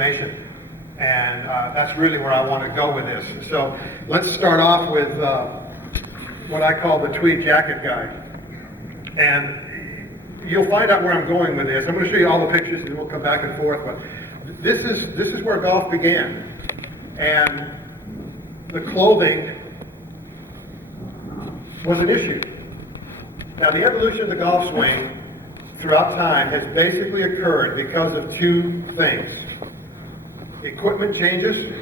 information. And that's really where I want to go with this. So let's start off with what I call the tweed jacket guy. And you'll find out where I'm going with this. I'm going to show you all the pictures and we'll come back and forth. But this is where golf began. And the clothing was an issue. Now the evolution of the golf swing throughout time has basically occurred because of two things. Equipment changes,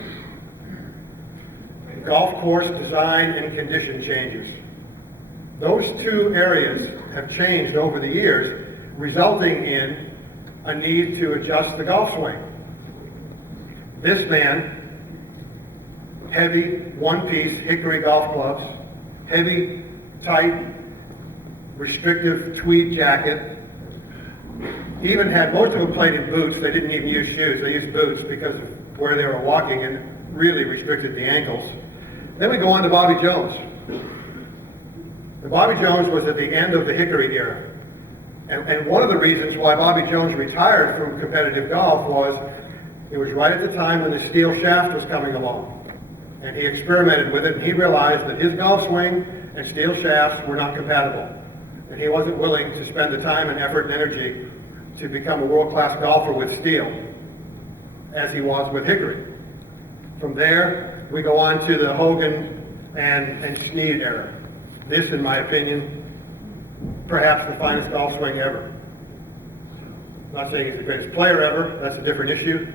golf course design and condition changes. Those two areas have changed over the years, resulting in a need to adjust the golf swing. This man, heavy one-piece hickory golf clubs, heavy, tight, restrictive tweed jacket, even had, most of them played in boots. They didn't even use shoes. They used boots because of where they were walking and really restricted the ankles. Then we go on to Bobby Jones. And Bobby Jones was at the end of the hickory era. And one of the reasons why Bobby Jones retired from competitive golf was it was right at the time when the steel shaft was coming along. And he experimented with it and he realized that his golf swing and steel shafts were not compatible. And he wasn't willing to spend the time and effort and energy to become a world-class golfer with steel, as he was with hickory. From there, we go on to the Hogan and Snead era. This, in my opinion, perhaps the finest golf swing ever. I'm not saying he's the greatest player ever, that's a different issue,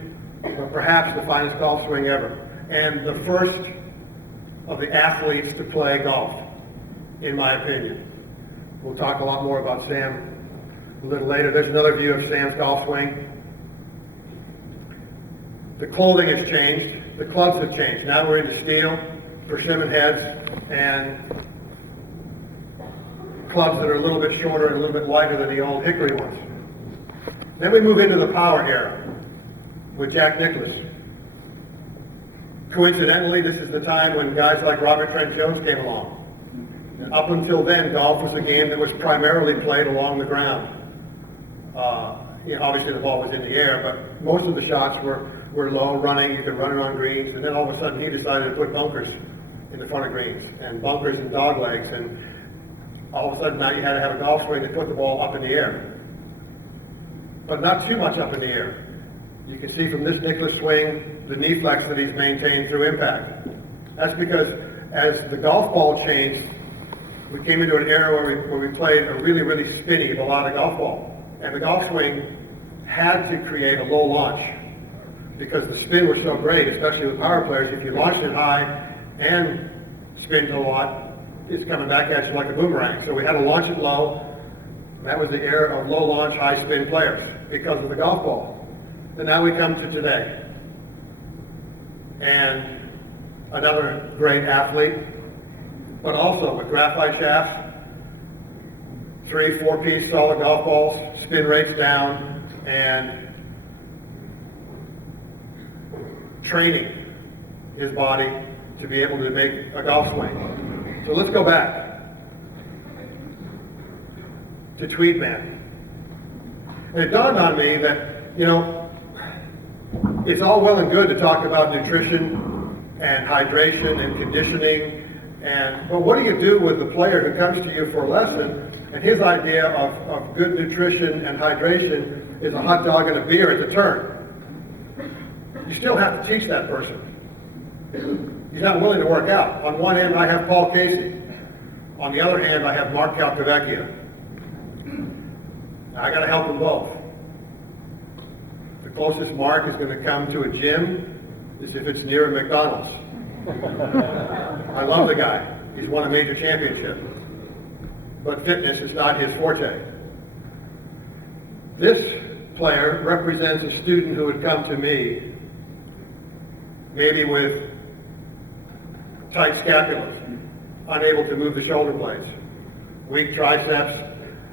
but perhaps the finest golf swing ever. And the first of the athletes to play golf, in my opinion. We'll talk a lot more about Sam a little later. There's another view of Sam's golf swing. The clothing has changed. The clubs have changed. Now we're into steel, persimmon heads, and clubs that are a little bit shorter and a little bit lighter than the old hickory ones. Then we move into the power era with Jack Nicklaus. Coincidentally, this is the time when guys like Robert Trent Jones came along. And up until then, golf was a game that was primarily played along the ground. Obviously the ball was in the air, but most of the shots were low running. You could run it on greens, and then all of a sudden he decided to put bunkers in the front of greens, and bunkers and dog legs, and all of a sudden now you had to have a golf swing that put the ball up in the air. But not too much up in the air. You can see from this Nicklaus swing the knee flex that he's maintained through impact. That's because as the golf ball changed, we came into an era where we played a really, really spinny balata golf ball. And the golf swing had to create a low launch because the spin was so great, especially with power players. If you launched it high and spinned a lot, it's coming back at you like a boomerang. So we had to launch it low. That was the era of low launch, high spin players because of the golf ball. And now we come to today. And another great athlete, but also with graphite shafts, 3, 4-piece solid golf balls, spin rates down, and training his body to be able to make a golf swing. So let's go back to Tweed Man. And it dawned on me that, it's all well and good to talk about nutrition and hydration and conditioning, but what do you do with the player who comes to you for a lesson and his idea of good nutrition and hydration is a hot dog and a beer at the turn? You still have to teach that person. He's not willing to work out. On one hand, I have Paul Casey. On the other hand, I have Mark Calcavecchia. I got to help them both. The closest Mark is going to come to a gym is if it's near a McDonald's. I love the guy. He's won a major championship. But fitness is not his forte. This player represents a student who would come to me maybe with tight scapulas, unable to move the shoulder blades, weak triceps,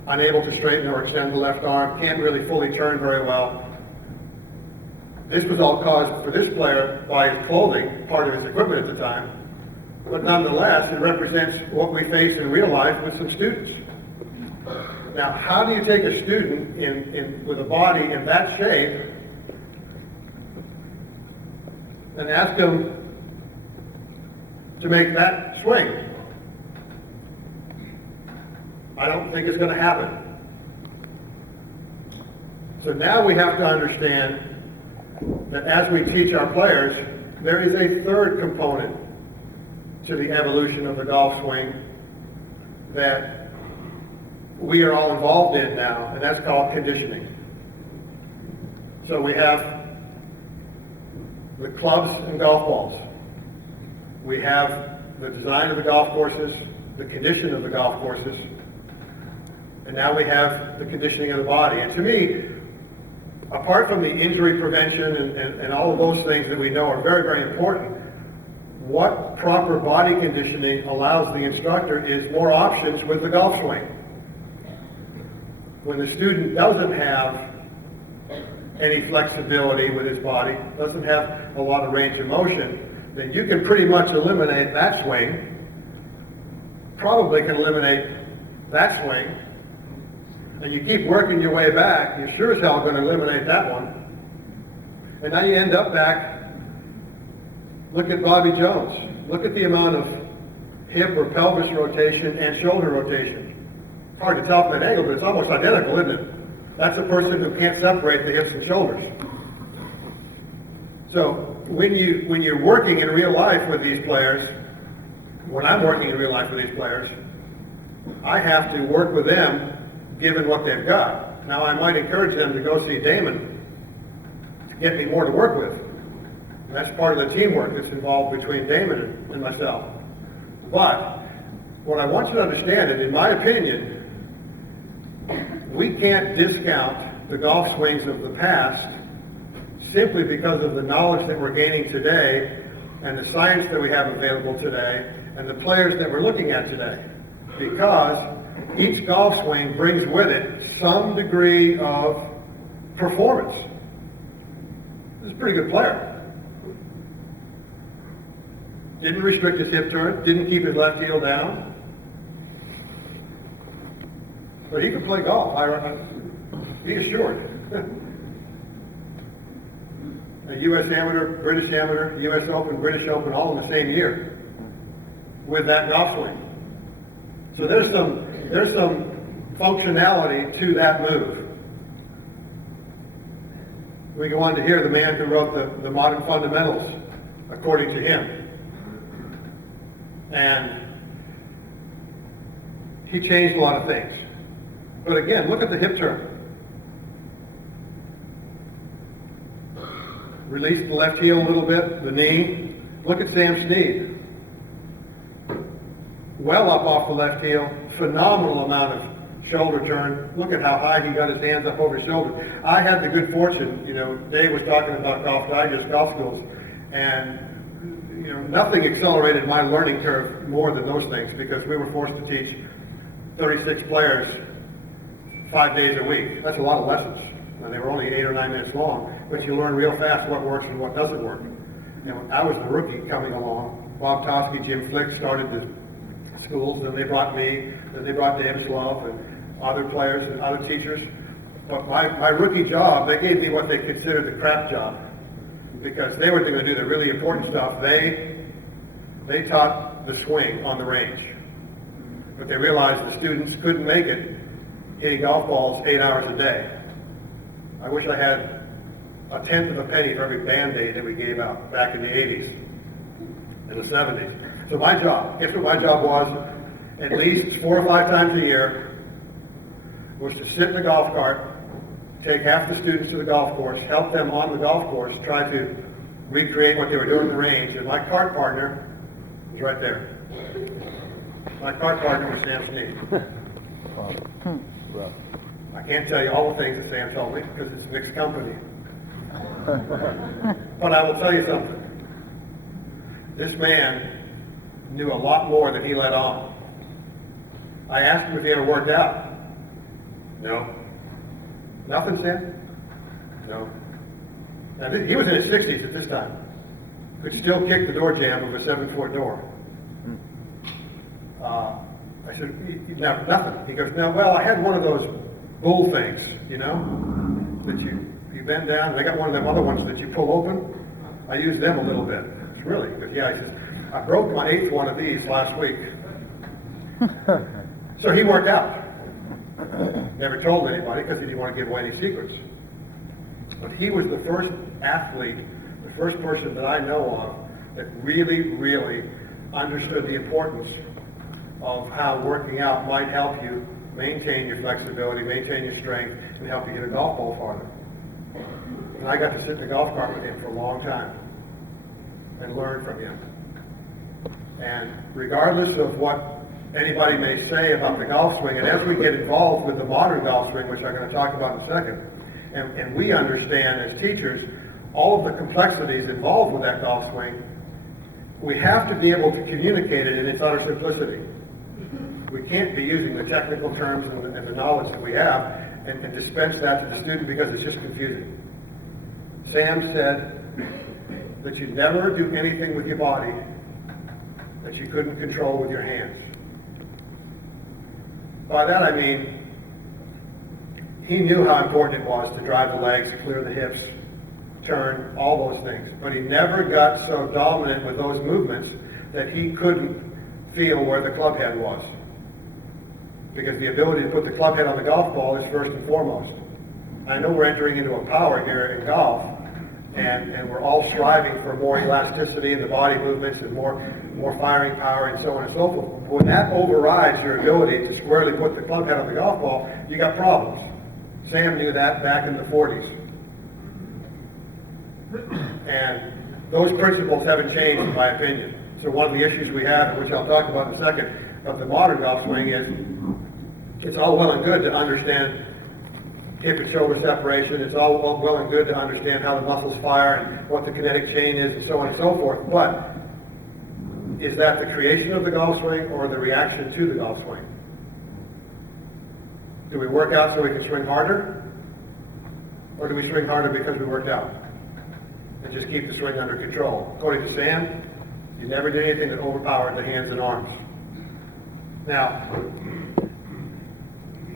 unable to straighten or extend the left arm, can't really fully turn very well. This was all caused for this player by his clothing, part of his equipment at the time, but nonetheless, it represents what we face in real life with some students. Now, how do you take a student with a body in that shape and ask them to make that swing. I don't think it's going to happen. So now we have to understand that as we teach our players, there is a third component to the evolution of the golf swing that we are all involved in now, and that's called conditioning. So we have the clubs and golf balls. We have the design of the golf courses, the condition of the golf courses, and now we have the conditioning of the body. And to me, apart from the injury prevention and all of those things that we know are very, very important, what proper body conditioning allows the instructor is more options with the golf swing. When the student doesn't have any flexibility with his body, doesn't have a lot of range of motion, then you can pretty much eliminate that swing, probably can eliminate that swing, and you keep working your way back, you're sure as hell going to eliminate that one. And now you end up back, look at Bobby Jones. Look at the amount of hip or pelvis rotation and shoulder rotation. It's hard to tell from that angle, but it's almost identical, isn't it? That's a person who can't separate the hips and shoulders. So when you're working in real life with these players, when I'm working in real life with these players, I have to work with them given what they've got. Now I might encourage them to go see Damon to get me more to work with. And that's part of the teamwork that's involved between Damon and myself. But what I want you to understand is, in my opinion, we can't discount the golf swings of the past simply because of the knowledge that we're gaining today and the science that we have available today and the players that we're looking at today. Because each golf swing brings with it some degree of performance. This is a pretty good player. Didn't restrict his hip turn, didn't keep his left heel down. But he could play golf, be assured. A U.S. Amateur, British Amateur, U.S. Open, British Open, all in the same year with that golf swing. So there's some functionality to that move. We go on to hear the man who wrote the Modern Fundamentals, according to him. And he changed a lot of things. But again, look at the hip turn. Release the left heel a little bit, the knee. Look at Sam Snead. Well up off the left heel, phenomenal amount of shoulder turn. Look at how high he got his hands up over his shoulder. I had the good fortune, Dave was talking about Golf Digest golf schools, and nothing accelerated my learning curve more than those things, because we were forced to teach 36 players 5 days a week. That's a lot of lessons. And they were only 8 or 9 minutes long, but you learn real fast what works and what doesn't work. I was the rookie coming along. Bob Tosky, Jim Flick started the schools, then they brought me, then they brought Dave Slough and other players and other teachers. But my rookie job, they gave me what they considered the crap job, because they were going to do the really important stuff. They taught the swing on the range, but they realized the students couldn't make it hitting golf balls 8 hours a day. I wish I had a tenth of a penny for every Band-Aid that we gave out back in the 80s and the 70s. So my job, guess what my job was, at least 4 or 5 times a year, was to sit in a golf cart, take half the students to the golf course, help them on the golf course, try to recreate what they were doing in the range, and my cart partner was right there. My cart partner was Sam Snead. I can't tell you all the things that Sam told me, because it's mixed company. But I will tell you something. This man knew a lot more than he let on. I asked him if he ever worked out. No. Nothing, Sam? No. Now, he was in his 60s at this time. Could still kick the door jamb of a 7-foot door. I said, no, nothing. He goes, no, well, I had one of those bull things, that you bend down. They got one of them other ones that you pull open. I use them a little bit. It's really good. Yeah, he says, I broke my 8th one of these last week. So he worked out. Never told anybody because he didn't want to give away any secrets. But he was the first athlete, the first person that I know of that really, really understood the importance of how working out might help you maintain your flexibility, maintain your strength, and help you hit a golf ball farther. And I got to sit in the golf cart with him for a long time and learn from him. And regardless of what anybody may say about the golf swing, and as we get involved with the modern golf swing, which I'm going to talk about in a second, and we understand as teachers all of the complexities involved with that golf swing, we have to be able to communicate it in its utter simplicity. We can't be using the technical terms and the knowledge that we have and dispense that to the student because it's just confusing. Sam said that you never do anything with your body that you couldn't control with your hands. By that I mean, he knew how important it was to drive the legs, clear the hips, turn, all those things. But he never got so dominant with those movements that he couldn't feel where the club head was. Because the ability to put the club head on the golf ball is first and foremost. I know we're entering into a power here in golf, and we're all striving for more elasticity in the body movements and more firing power and so on and so forth. When that overrides your ability to squarely put the club head on the golf ball, you got problems. Sam knew that back in the 40s. And those principles haven't changed, in my opinion. So one of the issues we have, which I'll talk about in a second, of the modern golf swing is it's all well and good to understand hip and shoulder separation. It's all well and good to understand how the muscles fire and what the kinetic chain is and so on and so forth. But is that the creation of the golf swing or the reaction to the golf swing? Do we work out so we can swing harder? Or do we swing harder because we worked out? And just keep the swing under control. According to Sam, you never did anything that overpowered the hands and arms. Now,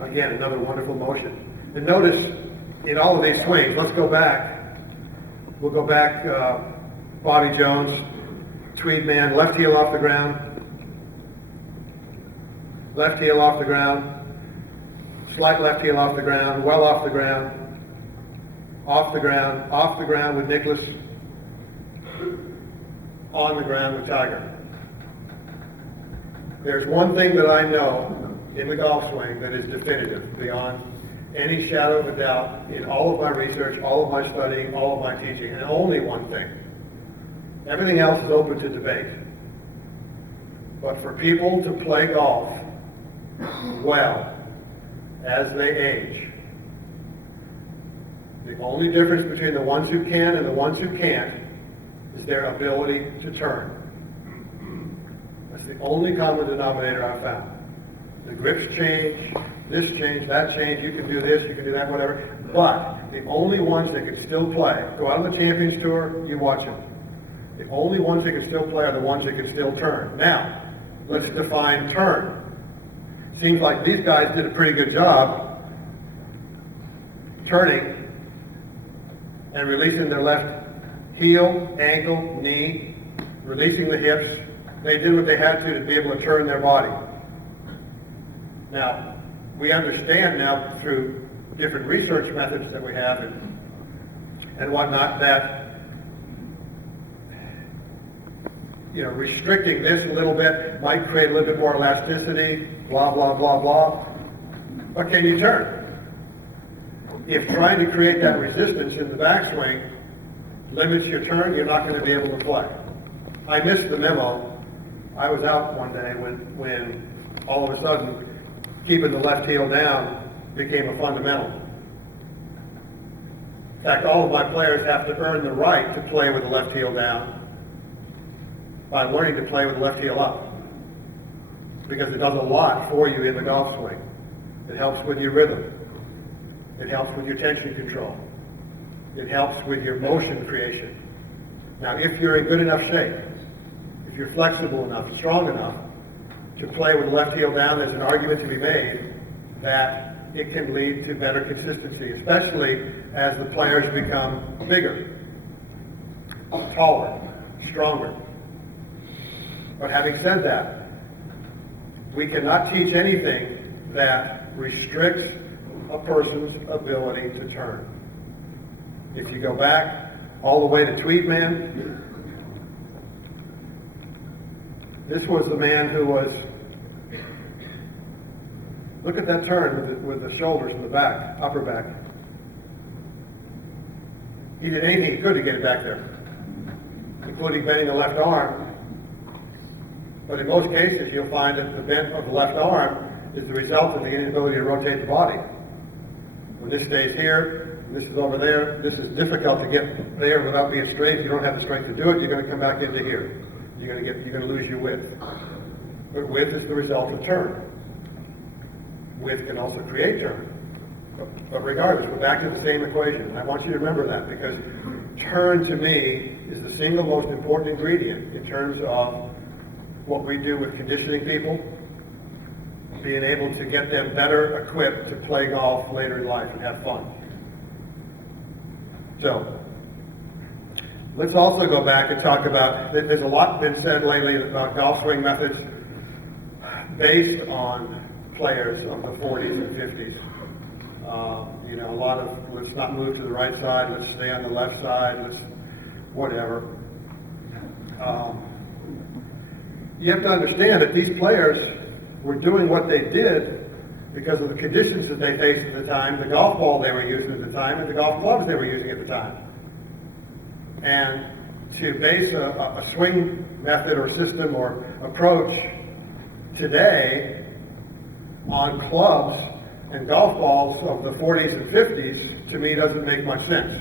again, another wonderful motion. And notice in all of these swings, let's go back. We'll go back, Bobby Jones, Tweed man, left heel off the ground. Left heel off the ground. Slight left heel off the ground, well off the ground. Off the ground with Nicholas. On the ground with Tiger. There's one thing that I know in the golf swing that is definitive, beyond any shadow of a doubt, in all of my research, all of my studying, all of my teaching, and only one thing. Everything else is open to debate. But for people to play golf well as they age, the only difference between the ones who can and the ones who can't is their ability to turn. That's the only common denominator I've found. The grips change, this change, that change, you can do this, you can do that, whatever. But the only ones that can still play, go out on the Champions Tour, you watch them. The only ones that can still play are the ones that can still turn. Now, let's define turn. Seems like these guys did a pretty good job turning and releasing their left heel, ankle, knee, releasing the hips. They did what they had to be able to turn their body. Now, we understand now through different research methods that we have and whatnot that restricting this a little bit might create a little bit more elasticity, blah, blah, blah, blah. But can you turn? If trying to create that resistance in the backswing limits your turn, you're not going to be able to play. I missed the memo. I was out one day when all of a sudden keeping the left heel down became a fundamental. In fact, all of my players have to earn the right to play with the left heel down by learning to play with the left heel up. Because it does a lot for you in the golf swing. It helps with your rhythm. It helps with your tension control. It helps with your motion creation. Now, if you're in good enough shape, if you're flexible enough, strong enough to play with the left heel down, there's an argument to be made that it can lead to better consistency, especially as the players become bigger. taller, stronger. But having said that, we cannot teach anything that restricts a person's ability to turn. If you go back all the way to Tweedman, this was the man who was, look at that turn with the shoulders in the back, upper back. He did anything he could to get it back there, including bending the left arm. But in most cases, you'll find that the bend of the left arm is the result of the inability to rotate the body. When this stays here, and this is over there, this is difficult to get there without being straight. If you don't have the strength to do it, you're going to come back into here. You're going to lose your width. But width is the result of turn. Width can also create turn. But regardless, we're back to the same equation. And I want you to remember that, because turn to me is the single most important ingredient in terms of what we do with conditioning people, being able to get them better equipped to play golf later in life and have fun. So, let's also go back and talk about, there's a lot been said lately about golf swing methods based on players of the 40s and 50s. A lot of, let's not move to the right side, let's stay on the left side, let's whatever. You have to understand that these players were doing what they did because of the conditions that they faced at the time, the golf ball they were using at the time, and the golf clubs they were using at the time. And to base a swing method or system or approach today on clubs and golf balls of the 40s and 50s, to me, doesn't make much sense,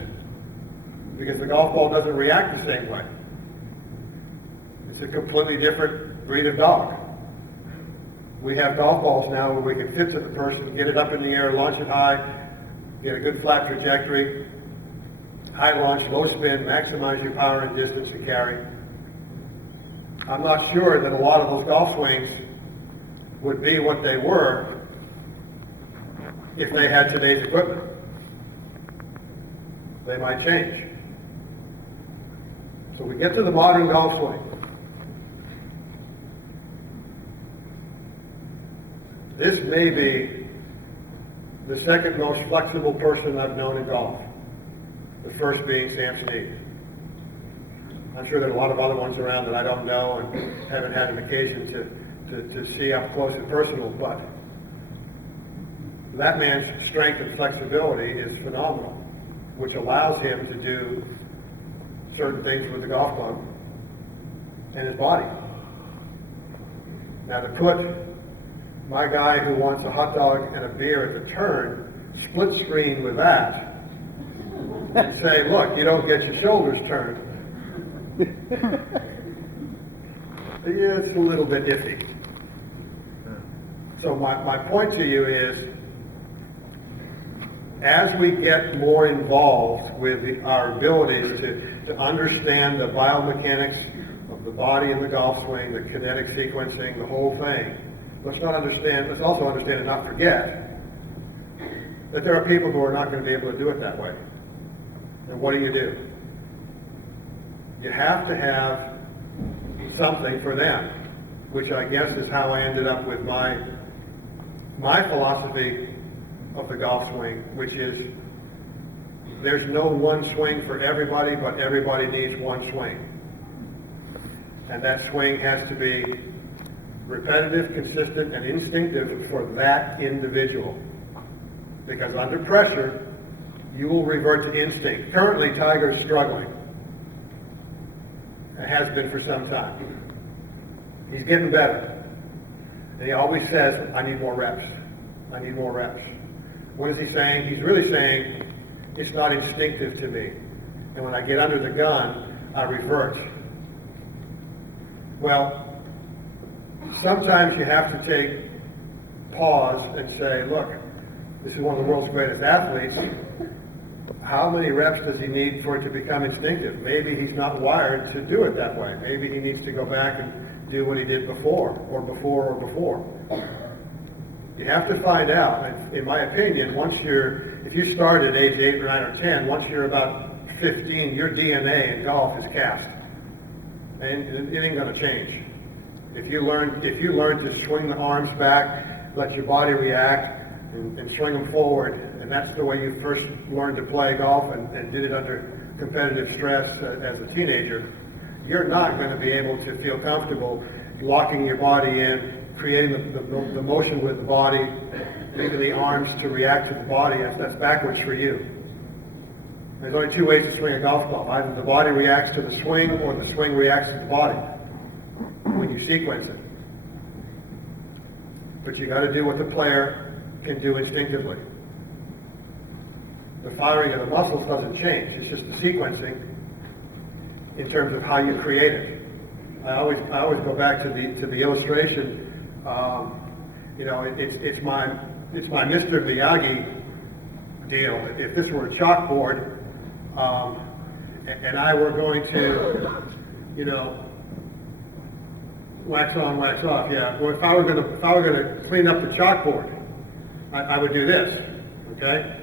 because the golf ball doesn't react the same way. It's a completely different breed of dog. We have golf balls now where we can fit to the person, get it up in the air, launch it high, get a good flat trajectory, high launch, low spin, maximize your power and distance and carry. I'm not sure that a lot of those golf swings would be what they were if they had today's equipment. They might change. So we get to the modern golf swing. This may be the second most flexible person I've known in golf. The first being Sam Snead. I'm sure there are a lot of other ones around that I don't know and haven't had an occasion to see up close and personal, but that man's strength and flexibility is phenomenal, which allows him to do certain things with the golf club and his body. Now, to put my guy who wants a hot dog and a beer at the turn, split screen with that, and say, look, you don't get your shoulders turned. Yeah, it's a little bit iffy. So my point to you is, as we get more involved with our abilities to understand the biomechanics of the body and the golf swing, the kinetic sequencing, the whole thing, let's also understand and not forget that there are people who are not going to be able to do it that way. And what do? You have to have something for them, which I guess is how I ended up with my philosophy of the golf swing, which is there's no one swing for everybody, but everybody needs one swing. And that swing has to be repetitive, consistent, and instinctive for that individual. Because under pressure, you will revert to instinct. Currently, Tiger's struggling. It has been for some time. He's getting better. And he always says, I need more reps. I need more reps. What is he saying? He's really saying, it's not instinctive to me. And when I get under the gun, I revert. Well, sometimes you have to take pause and say, look, this is one of the world's greatest athletes. How many reps does he need for it to become instinctive? Maybe he's not wired to do it that way. Maybe he needs to go back and do what he did before, or before, or before. You have to find out. In my opinion, if you start at age 8 or 9 or 10, once you're about 15, your DNA in golf is cast. And it ain't gonna change. If you learn to swing the arms back, let your body react, and swing them forward, and that's the way you first learned to play golf and did it under competitive stress as a teenager, you're not going to be able to feel comfortable locking your body in, creating the motion with the body, leaving the arms to react to the body. That's backwards for you. There's only two ways to swing a golf club. Either the body reacts to the swing or the swing reacts to the body when you sequence it. But you got to do what the player can do instinctively. The firing of the muscles doesn't change. It's just the sequencing in terms of how you create it. I always go back to the illustration. It's my Mr. Miyagi deal. If this were a chalkboard, and I were going to, wax on, wax off. Yeah. Well, if I were gonna clean up the chalkboard, I would do this. Okay.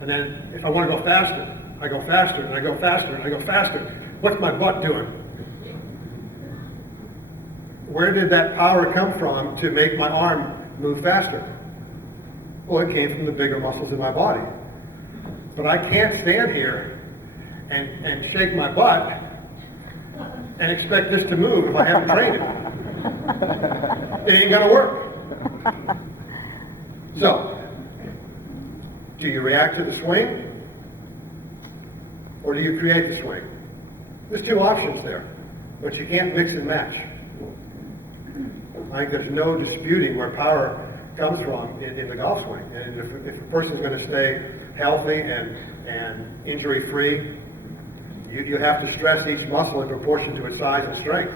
And then if I want to go faster, I go faster, and I go faster, and I go faster. What's my butt doing? Where did that power come from to make my arm move faster? Well, it came from the bigger muscles in my body. But I can't stand here and shake my butt and expect this to move if I haven't trained it. It ain't gonna work. So, do you react to the swing? Or do you create the swing? There's two options there, but you can't mix and match. I think there's no disputing where power comes from in the golf swing. And if a person's going to stay healthy and injury-free, you have to stress each muscle in proportion to its size and strength.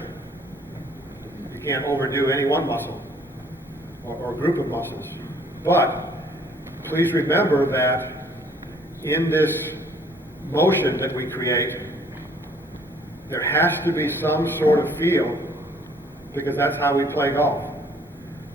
You can't overdo any one muscle or group of muscles. But please remember that in this motion that we create, there has to be some sort of feel, because that's how we play golf.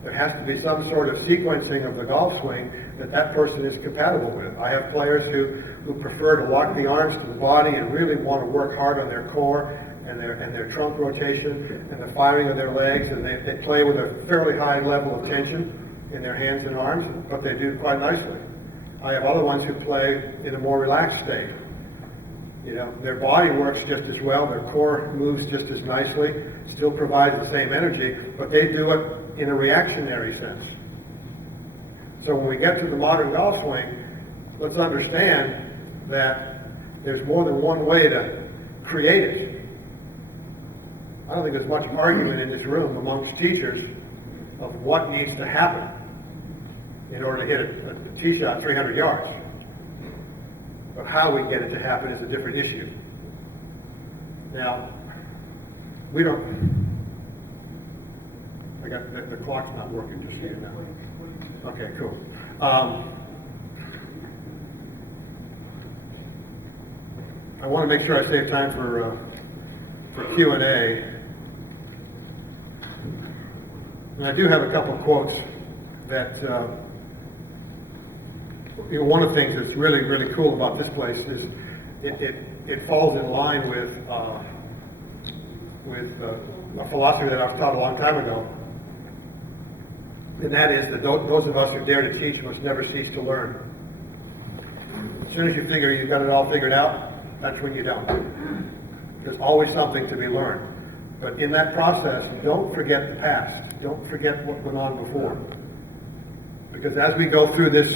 There has to be some sort of sequencing of the golf swing that person is compatible with. I have players who prefer to lock the arms to the body and really want to work hard on their core and their trunk rotation and the firing of their legs, and they play with a fairly high level of tension in their hands and arms, but they do quite nicely. I have other ones who play in a more relaxed state. Their body works just as well, their core moves just as nicely, still provides the same energy, but they do it in a reactionary sense. So when we get to the modern golf swing, let's understand that there's more than one way to create it. I don't think there's much argument in this room amongst teachers of what needs to happen in order to hit a tee shot 300 yards. But how we get it to happen is a different issue. Now, we don't... I got the clock's not working just yet now. Okay, cool. I want to make sure I save time for Q&A. And I do have a couple of quotes that, one of the things that's really, really cool about this place is it falls in line with a philosophy that I was taught a long time ago. And that is that those of us who dare to teach must never cease to learn. As soon as you figure you've got it all figured out, that's when you don't. There's always something to be learned. But in that process, don't forget the past. Don't forget what went on before. Because as we go through this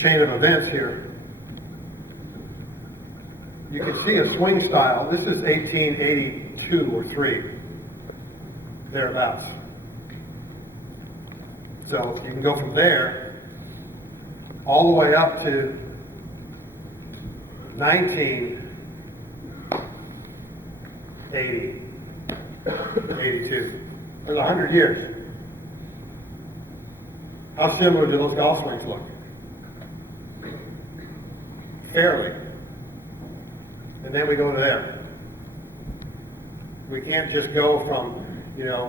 chain of events here, you can see a swing style. This is 1882 or 3, thereabouts. So you can go from there all the way up to 1980, 82. There's 100 years. How similar do those golf swings look? Fairly. And then we go to there. We can't just go from,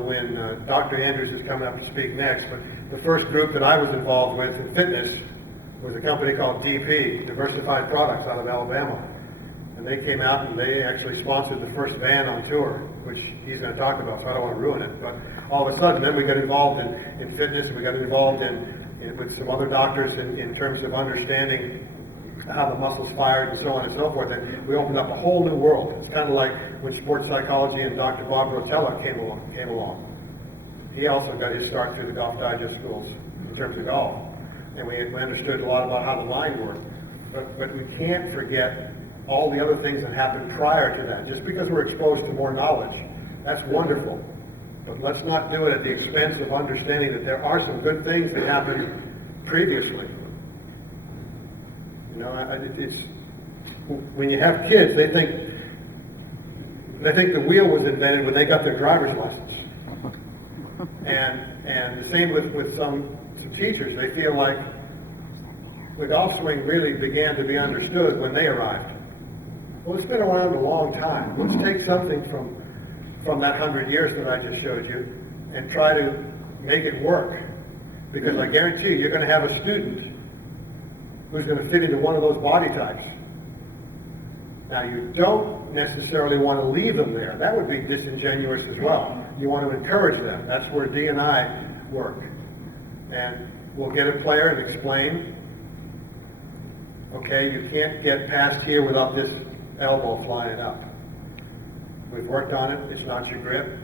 when Dr. Andrews is coming up to speak next, but the first group that I was involved with in fitness was a company called DP, Diversified Products, out of Alabama. And And they came out and they actually sponsored the first van on tour, which he's going to talk about, so I don't want to ruin it. But all of a sudden, then we got involved in fitness, and we got involved with some other doctors in terms of understanding how the muscles fired and so on and so forth. And we opened up a whole new world. It's kind of like when sports psychology and Dr. Bob Rotella came along. He also got his start through the Golf Digest schools in terms of golf. And we understood a lot about how the mind worked. But we can't forget all the other things that happened prior to that. Just because we're exposed to more knowledge, that's wonderful. But let's not do it at the expense of understanding that there are some good things that happened previously. You know, it's when you have kids, they think the wheel was invented when they got their driver's license. And the same with some teachers. They feel like the golf swing really began to be understood when they arrived. Well, it's been around a long time. Let's take something from that 100 years that I just showed you and try to make it work. Because I guarantee you, you're going to have a student who's going to fit into one of those body types. Now, you don't necessarily want to leave them there. That would be disingenuous as well. You want to encourage them. That's where D&I work. And we'll get a player and explain, okay, you can't get past here without this elbow flying up. We've worked on it. It's not your grip.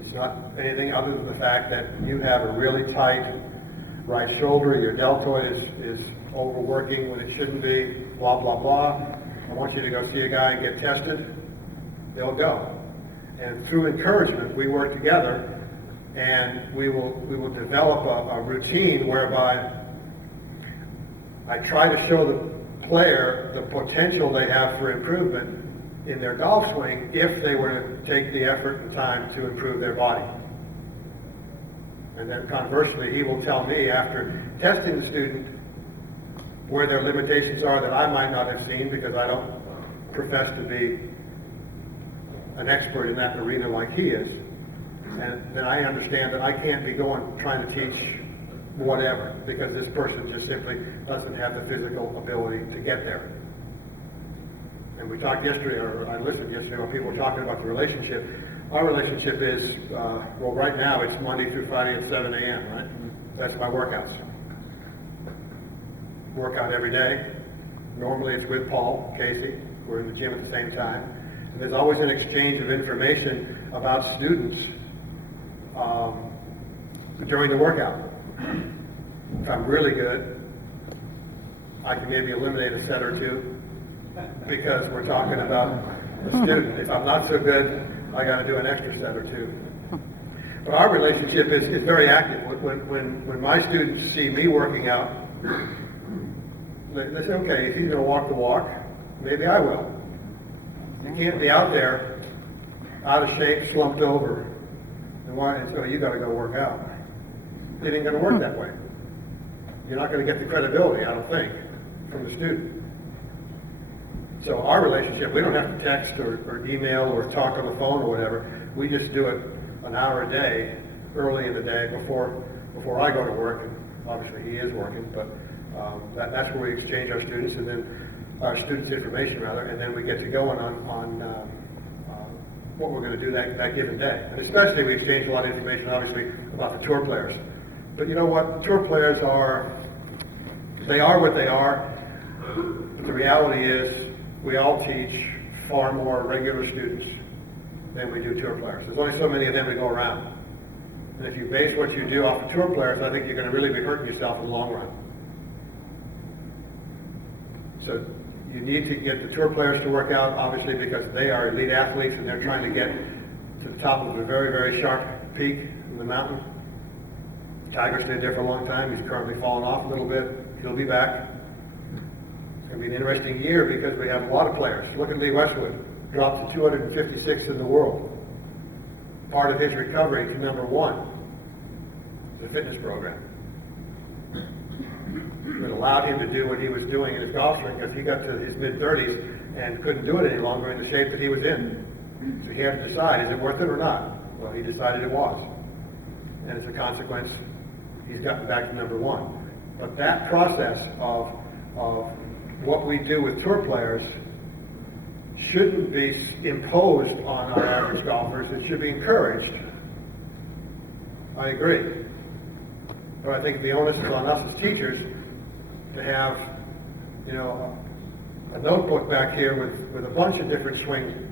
It's not anything other than the fact that you have a really tight right shoulder. Your deltoid is overworking when it shouldn't be, blah, blah, blah. I want you to go see a guy and get tested. They'll go. And through encouragement, we work together, and we will develop a routine whereby I try to show the player the potential they have for improvement in their golf swing if they were to take the effort and time to improve their body. And then conversely, he will tell me after testing the student where their limitations are that I might not have seen because I don't profess to be an expert in that arena like he is. And then I understand that I can't be trying to teach whatever because this person just simply doesn't have the physical ability to get there. And we talked yesterday, or I listened yesterday when people were talking about the relationship. Our relationship is, well, right now it's Monday through Friday at 7 a.m., right? That's my workouts. Workout every day. Normally it's with Paul, Casey. We're in the gym at the same time. And there's always an exchange of information about students during the workout. If I'm really good, I can maybe eliminate a set or two because we're talking about a student. If I'm not so good, I got to do an extra set or two. But our relationship is very active. When my students see me working out, they say, okay, if he's going to walk the walk, maybe I will. You can't be out there out of shape, slumped over, and so you got to go work out. It ain't going to work that way. You're not going to get the credibility, I don't think, from the student. So our relationship, we don't have to text or email or talk on the phone or whatever. We just do it an hour a day, early in the day, before I go to work. And obviously he is working, but that's where we exchange our students and then our students' information rather, and then we get to going on what we're going to do that given day. And especially we exchange a lot of information, obviously, about the tour players. But you know what? Tour players are what they are. But the reality is we all teach far more regular students than we do tour players. There's only so many of them to go around. And if you base what you do off of tour players, I think you're going to really be hurting yourself in the long run. So you need to get the tour players to work out, obviously, because they are elite athletes and they're trying to get to the top of a very, very sharp peak in the mountain. Tiger stayed there for a long time. He's currently fallen off a little bit. He'll be back. It's going to be an interesting year because we have a lot of players. Look at Lee Westwood, dropped to 256 in the world. Part of his recovery to number one is a fitness program. It allowed him to do what he was doing in his golf swing because he got to his mid-30s and couldn't do it any longer in the shape that he was in. So he had to decide, is it worth it or not? Well, he decided it was. And as a consequence, he's gotten back to number one. But that process of what we do with tour players shouldn't be imposed on our average golfers. It should be encouraged. I agree. But I think the onus is on us as teachers to have, you know, a notebook back here with a bunch of different swing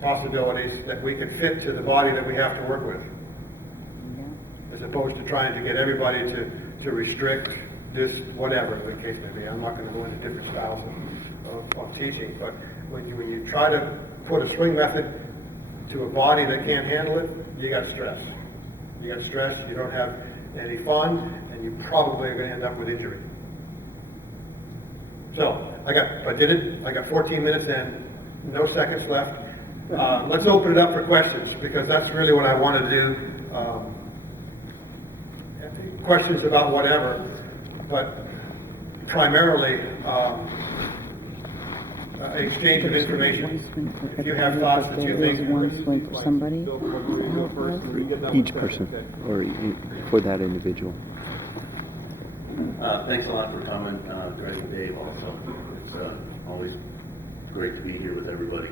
possibilities that we can fit to the body that we have to work with, as opposed to trying to get everybody to restrict this, whatever the case may be. I'm not going to go into different styles of teaching, but when you try to put a swing method to a body that can't handle it, you got stress. You got stress, you don't have any fun, and you probably are going to end up with injury. So, I did it. I got 14 minutes and no seconds left. Let's open it up for questions, because that's really what I want to do. Questions about whatever, but primarily exchange of information. If you have thoughts that you think... one swing for somebody? Each person, or for that individual. Thanks a lot for coming, Greg and Dave also. It's always great to be here with everybody.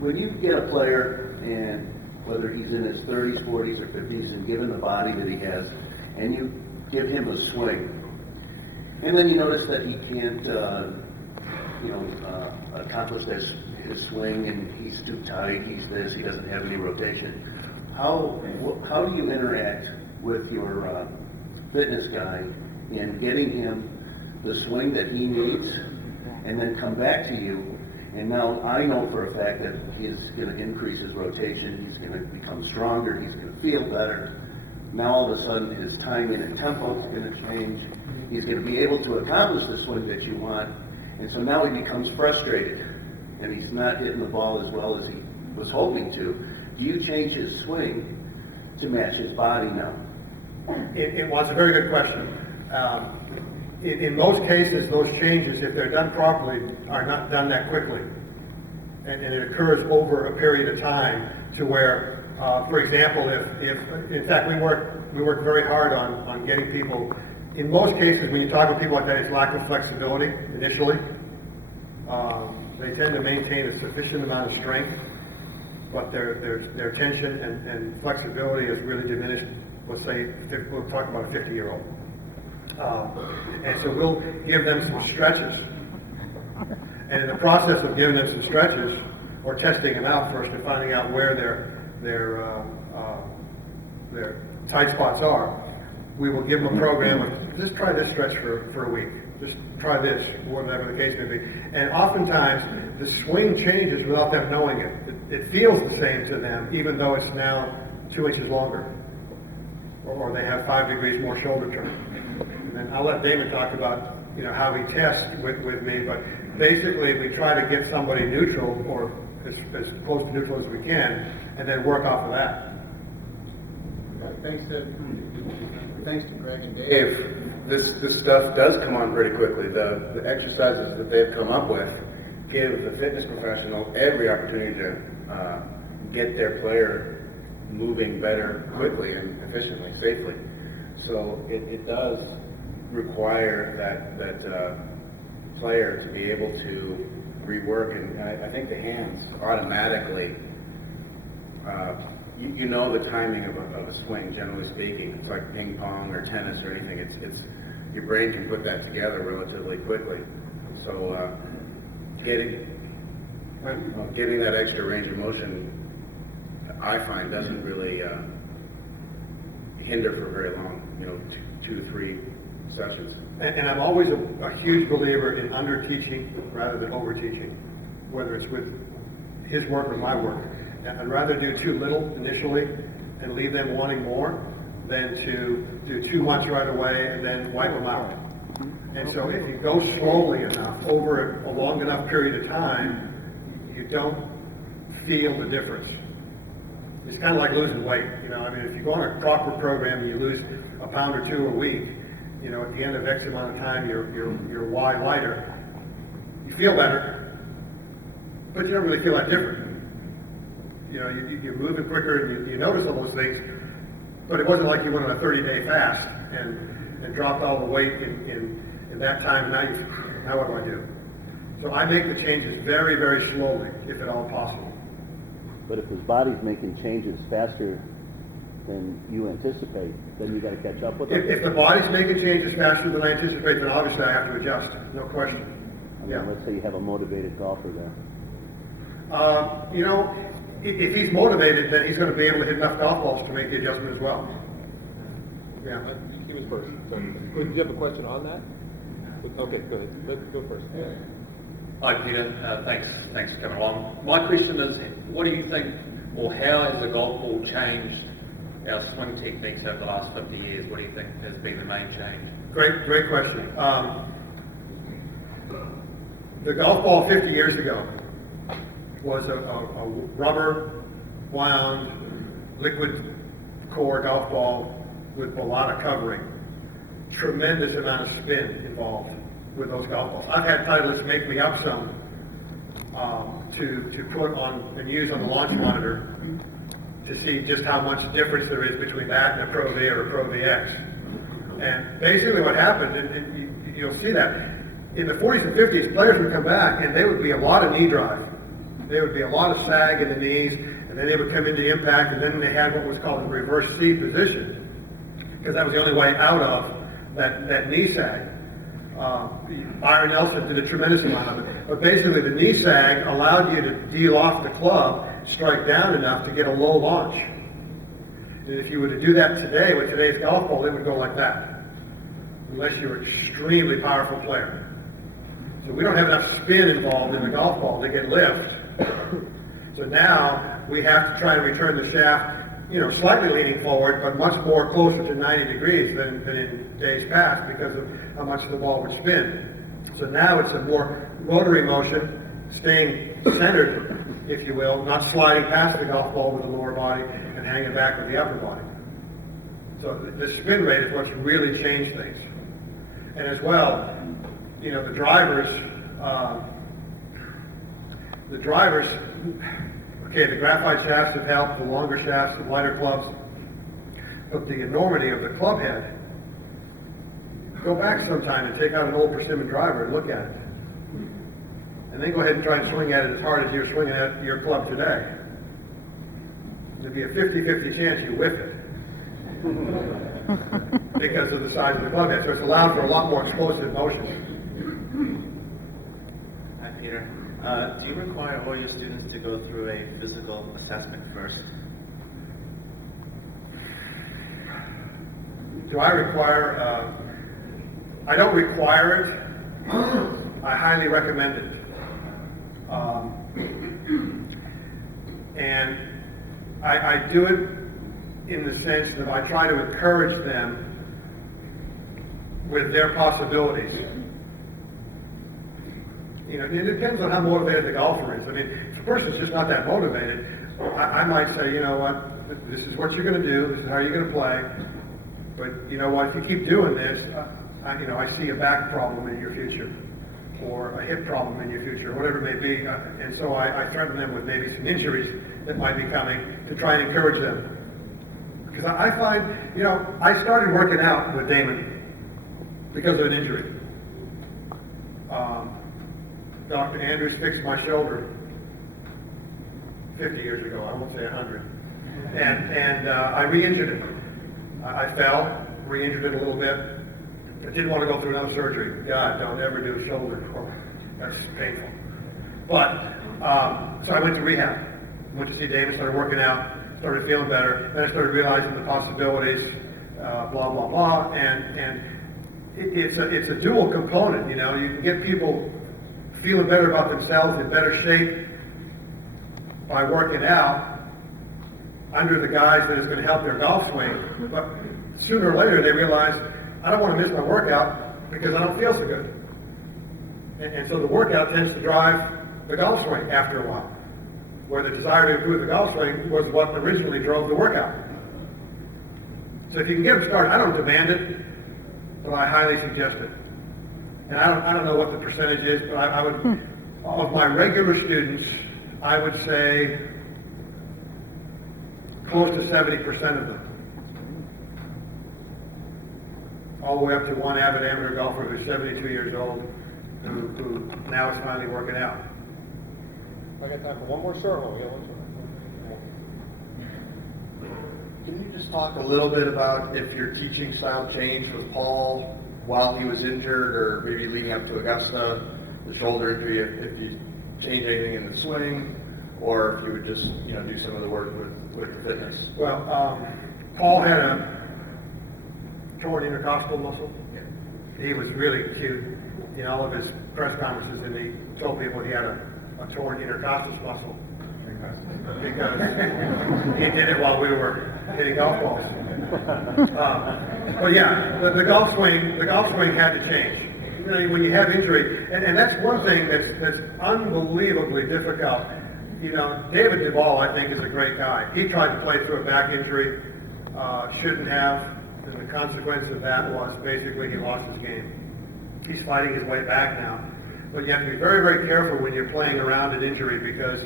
When you get a player, and whether he's in his 30s, 40s, or 50s, and given the body that he has, and you give him a swing, and then you notice that he can't, accomplish his swing, and he's too tight, he's this, he doesn't have any rotation. How do you interact with your fitness guy in getting him the swing that he needs, and then come back to you? And now I know for a fact that he's going to increase his rotation, he's going to become stronger, he's going to feel better. Now all of a sudden his timing and tempo is going to change. He's going to be able to accomplish the swing that you want. And so now he becomes frustrated, and he's not hitting the ball as well as he was hoping to. Do you change his swing to match his body now? It was a very good question. In most cases, those changes, if they're done properly, are not done that quickly. And it occurs over a period of time to where, for example, if in fact, we work very hard on getting people, in most cases, when you talk with people like that, it's lack of flexibility initially. They tend to maintain a sufficient amount of strength, but their tension and flexibility is really diminished. Let's say, we'll talk about a 50-year-old. And so we'll give them some stretches. And in the process of giving them some stretches, or testing them out first and finding out where their tight spots are, we will give them a program of, just try this stretch for a week. Just try this, whatever the case may be. And oftentimes, the swing changes without them knowing it. It feels the same to them, even though it's now 2 inches longer. Or they have 5 degrees more shoulder turn. And then I'll let Damon talk about, how he tests with me, but basically we try to get somebody neutral, or as close to neutral as we can, and then work off of that. Thanks to Greg and Dave. This stuff does come on pretty quickly. The exercises that they've come up with give the fitness professional every opportunity to get their player moving better, quickly and efficiently, safely. So it does require that player to be able to rework, and I think the hands automatically, you know the timing of a swing, generally speaking. It's like ping pong or tennis or anything. It's your brain can put that together relatively quickly. So getting that extra range of motion, I find, doesn't really hinder for very long, 2 to 3 sessions. And I'm always a huge believer in under-teaching rather than over-teaching, whether it's with his work or my work. I'd rather do too little initially and leave them wanting more than to do too much right away and then wipe them out. And so if you go slowly enough, over a long enough period of time, you don't feel the difference. It's kind of like losing weight. If you go on a proper program and you lose a pound or 2 a week, at the end of X amount of time, you're Y lighter. You feel better, but you don't really feel that different. You're moving quicker and you notice all those things, but it wasn't like you went on a 30-day fast and dropped all the weight in that time. Now what do I do? So I make the changes very, very slowly, if at all possible. But if his body's making changes faster than you anticipate, then you gotta catch up with If him. the body's making changes faster than I anticipate, then obviously I have to adjust, no question. I Yeah. mean, let's say you have a motivated golfer there. You know, if he's motivated, then he's going to be able to hit enough golf balls to make the adjustment as well. Yeah. He was first. So, do you have a question on that? Okay, go ahead. Let's go first. Hi, Peter. Thanks for coming along. My question is, what do you think, or how has the golf ball changed our swing techniques over the last 50 years? What do you think has been the main change? Great question. The golf ball 50 years ago was a rubber wound liquid core golf ball with a lot of covering. Tremendous amount of spin involved with those golf balls. I've had Titleists make me up some to put on and use on the launch monitor to see just how much difference there is between that and a Pro V or a Pro VX. And basically what happened, and you'll see that, in the 40s and 50s, players would come back and there would be a lot of knee drive. There would be a lot of sag in the knees, and then they would come into impact, and then they had what was called the reverse C position, because that was the only way out of that knee sag. Byron Nelson did a tremendous amount of it. But basically the knee sag allowed you to deal off the club, strike down enough to get a low launch. And if you were to do that today with today's golf ball, it would go like that, unless you're an extremely powerful player. So we don't have enough spin involved in the golf ball to get lift. So now we have to try to return the shaft, slightly leaning forward, but much more closer to 90 degrees than in days past because of how much the ball would spin. So now it's a more rotary motion, staying centered, if you will, not sliding past the golf ball with the lower body and hanging back with the upper body. So the spin rate is what's really changed things. And as well, the drivers, okay, the graphite shafts have helped, the longer shafts, the lighter clubs, but the enormity of the club head, go back sometime and take out an old persimmon driver and look at it. And then go ahead and try and swing at it as hard as you're swinging at your club today. There'd be a 50-50 chance you whiff it because of the size of the club head. So it's allowed for a lot more explosive motion. Hi, Peter. Do you require all your students to go through a physical assessment first? Do I require, I don't require it. I highly recommend it. And I do it in the sense that I try to encourage them with their possibilities. It depends on how motivated the golfer is. I mean, if a person's just not that motivated, I might say, you know what, this is what you're going to do, this is how you're going to play, but you know what, if you keep doing this, I see a back problem in your future, or a hip problem in your future, whatever it may be, and so I threaten them with maybe some injuries that might be coming to try and encourage them. Because I find, I started working out with Damon because of an injury. Dr. Andrews fixed my shoulder 50 years ago, I won't say 100. And I re-injured it. I fell, re-injured it a little bit. I didn't want to go through another surgery. God, don't ever do a shoulder. Oh, that's painful. But, so I went to rehab. Went to see David, started working out, started feeling better. Then I started realizing the possibilities, blah, blah, blah. And it's a dual component, You can get people feeling better about themselves, in better shape by working out under the guise that it's going to help their golf swing. But sooner or later they realize, I don't want to miss my workout because I don't feel so good. And so the workout tends to drive the golf swing after a while, where the desire to improve the golf swing was what originally drove the workout. So if you can get them started, I don't demand it, but I highly suggest it. And I don't know what the percentage is, but I would, of my regular students, I would say close to 70% of them. All the way up to one avid amateur golfer who's 72 years old, who now is finally working out. I got time for one more short one. We got one short. Can you just talk a little bit about if your teaching style changed with Paul while he was injured, or maybe leading up to Augusta, the shoulder injury, if you changed anything in the swing, or if you would just, do some of the work with the fitness? Well, Paul had a torn intercostal muscle. He was really cute in all of his press conferences, and he told people he had a torn intercostal muscle because he did it while we were hitting golf balls. But yeah, the golf swing had to change. Really, when you have injury, and that's one thing that's unbelievably difficult. David Duvall, I think, is a great guy. He tried to play through a back injury, shouldn't have, and the consequence of that was basically he lost his game. He's fighting his way back now. But you have to be very, very careful when you're playing around an injury because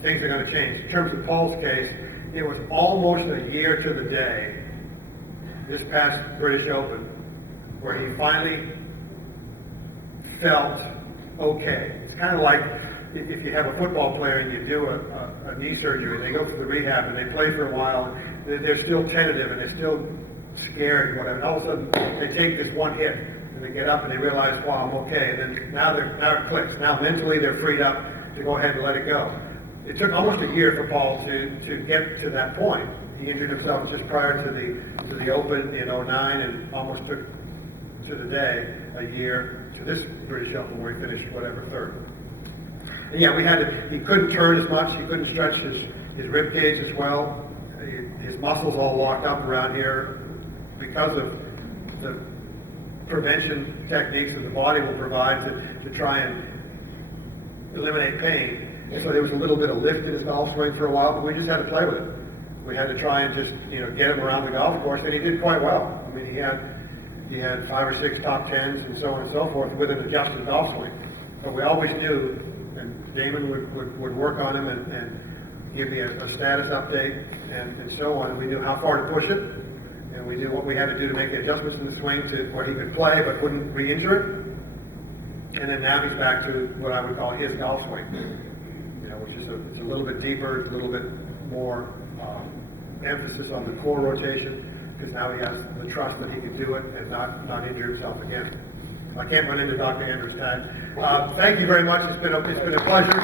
things are going to change. In terms of Paul's case, it was almost a year to the day, this past British Open, where he finally felt okay. It's kind of like if you have a football player and you do a knee surgery, they go through the rehab and they play for a while, and they're still tentative and they're still scared and whatever. And all of a sudden, they take this one hit and they get up and they realize, wow, I'm okay. And then now it clicks. Now mentally they're freed up to go ahead and let it go. It took almost a year for Paul to get to that point. He injured himself just prior to the Open in 2009 and almost took to the day a year to this British Open where he finished third. And yeah, he couldn't turn as much, he couldn't stretch his rib cage as well. His muscles all locked up around here because of the prevention techniques that the body will provide to try and eliminate pain. And so there was a little bit of lift in his golf swing for a while, but we just had to play with it. We had to try and just, get him around the golf course, and he did quite well. I mean, he had 5 or 6 top 10s and so on and so forth with an adjusted golf swing. But we always knew, and Damon would work on him and give me a status update and so on. And we knew how far to push it, and we knew what we had to do to make the adjustments in the swing to where he could play but wouldn't re-injure it. And then now he's back to what I would call his golf swing, which is it's a little bit deeper, it's a little bit more emphasis on the core rotation, because now he has the trust that he can do it and not injure himself again. I can't run into Dr. Andrews' tag. Thank you very much. It's been a pleasure.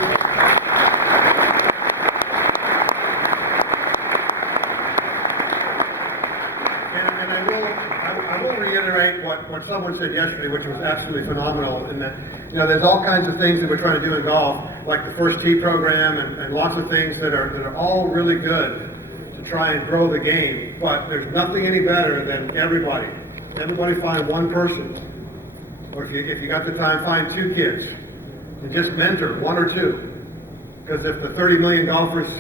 And I will reiterate what someone said yesterday, which was absolutely phenomenal, in that there's all kinds of things that we're trying to do in golf, like the first tee program and lots of things that are all really good to try and grow the game. But there's nothing any better than everybody find one person. Or if you got the time, find 2 kids and just mentor 1 or 2. Because if the 30 million golfers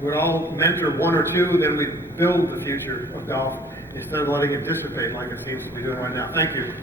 would all mentor 1 or 2, then we'd build the future of golf instead of letting it dissipate like it seems to be doing right now. Thank you.